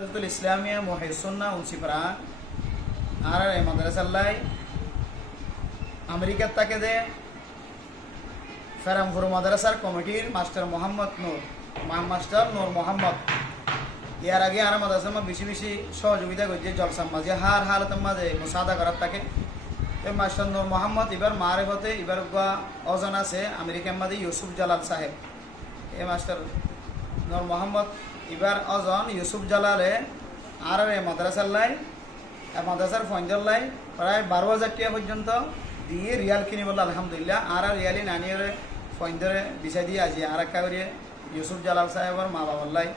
মাদ্রাসাতুল ইসলামিয়া মুহিসুন্না উনসিপাড়া আর এই মাদ্রাসাল্লাই আমেরিকার তাকে দে ফেরামপুর মাদ্রাসার কমিটির মাস্টার নূর মোহাম্মদ ইয়ার আগে আর মাদ্রাসার বেশি বেশি সহযোগিতা করছে জলসার মাঝে হার হালতের মাঝে মুসাদা করার তাকে মাস্টার নূর মোহাম্মদ এবার মারেফতে এবার অজন আছে আমেরিকার মাঝে ইউসুফ জালাল সাহেব এই মাস্টার নূর মোহাম্মদ এবার অজন ইউসুফ জালালে আর এই মাদ্রাসার ফঞ্জল্লাই প্রায় 12,000 টাকা পর্যন্ত দিয়ে রিয়াল কিনে বললো আলহামদুলিল্লাহ আর রিয়ালি নানিয়রে ফঞ্জরে বিষয় দিয়ে আজি আর একটা করে ইউসুফ জালাল সাহেবর মা বাবাল্লাই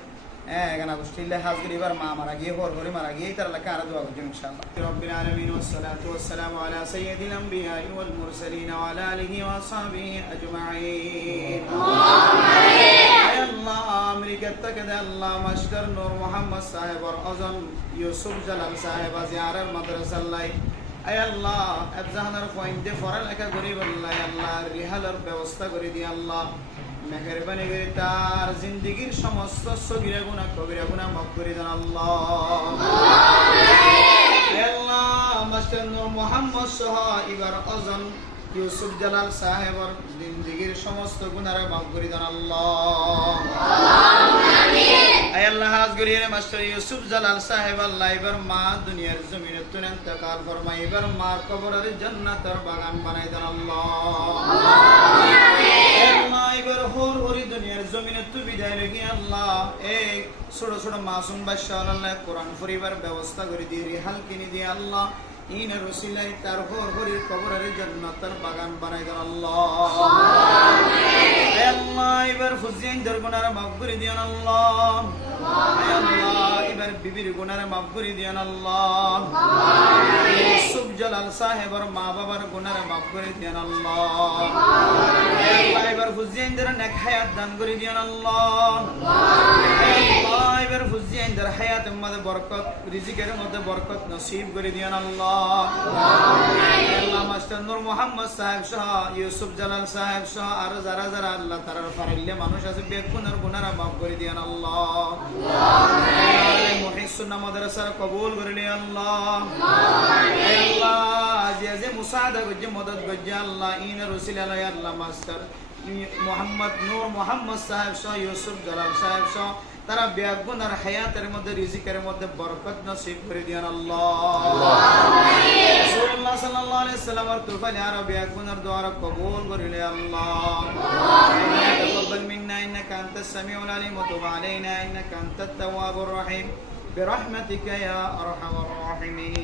এখানে গোষ্ঠীল্লাই হাজগুলি এবার মা মারা গিয়ে হরি মারা গিয়ে তার এলাকা আরো দোয়া করছেন ইনশাআল্লাহ রব্বিল আলামিন ওয়াসসালাতু ওয়াসসালামু আলা সাইয়্যিদিল আমবিয়া ওয়াল মুরসালিন ওয়া আলা আলিহি ওয়া সাহবিহি আজমাইন আল্লাহ আমেরিকার থেকে আল্লাহ মাস্টার নূর মোহাম্মদ সাহেবর অজন ইউসুফ জালাল সাহেব জিয়ারার মাদ্রাসাল্লাই আয় আল্লাহ আফজাহানার পয়েন্টে পড়ালেখা করি বললাই আল্লাহ রিহালের ব্যবস্থা করে দিয়ে আল্লাহ মেহেরবানি করে তার জিন্দেগীর সমস্ত সগীরা গুনাহ কবিরা গুনাহ মাফ করে দেন আল্লাহ আল্লাহ মাস্টার নূর মোহাম্মদ সহ এবার অজন ইউসুফ জালাল সাহেবর জিন্দেগীর সমস্ত গুনাহ মাফ করে দেন আল্লাহ আয় আল্লাহ হাজগরিয়ে মাস্টার ইউসুফ জালাল সাহেব আল্লাহ এবার মা দুনিয়ার জমিনে তুলে ইন্তেকাল ফরমাই এবার মার কবরের জান্নাতের বাগান বানাই দেন আল্লাহ আল্লাহ এবার হরি দুনিয়ার জমিনে তু বিদায় রেখে আল্লাহ এই ছোট ছোট মাসুম বাদশা আল্লাহ কোরআন পড়িবার ব্যবস্থা করে দিয়ে রিহাল কিনে দিয়ে আল্লাহ ইনের ওসিলাই তার হরির কবরের জান্নাতের বাগান বানাই দেন আল্লাহ আল্লাহ এবার ফুজিয়ান দরগুনার মাফ করে দিয়েন আল্লাহ আল্লাহ এবার বিবির গুনার মাফ করে দিয়েন আল্লাহ ইউসুফ জালাল সাহেবর মা বাবার গুনার মাফ করে দিয়েন আল্লাহ আল্লাহ এবার ফুজিয়ানদের নেক হায়াত দান করে দিয়েন আল্লাহ আল্লাহ এবার ফুজিয়ানদের হায়াতের মধ্যে বরকত রিজিকের মধ্যে বরকত নসিব করে দিয়েন আল্লাহ আল্লাহ মাস্টার নূর মোহাম্মদ সাহেব সহ ইউসুফ জালাল সাহেব সহ আর যারা যারা আল্লাহ তারার পারিলে মানুষ আছে বেগুনার গুনারা মাফ করে দিয়েন আল্লাহ মুহিসুন্নাহ মাদ্রাসা কবুল করে আল্লাহ আল্লাহ যে মুসাদা গজ্জে মদদ গজ্জে আল্লাহ ইনের ওসিলা আল্লাহ মাস্টার নূর মোহাম্মদ সাহেব সহ ইউসুফ জালাল সাহেব সহ তারা বেগুনার হায়াতের মধ্যে রিজিকের মধ্যে বরকত নসিব করে দিয়েন আল্লাহ রাসূলুল্লাহ সাল্লাল্লাহু আলাইহি ওয়াসাল্লামের তুফাইল আর বেগুনার দোয়া কবুল করিলে আল্লাহ তাকাব্বাল মিন্না ইন্নাকা আনতাস সামিউল আলিম ওয়া তুব আলাইনা ইন্নাকা আনতাত তাওয়াবুর রহিম برحمتك يا ارحم الراحمين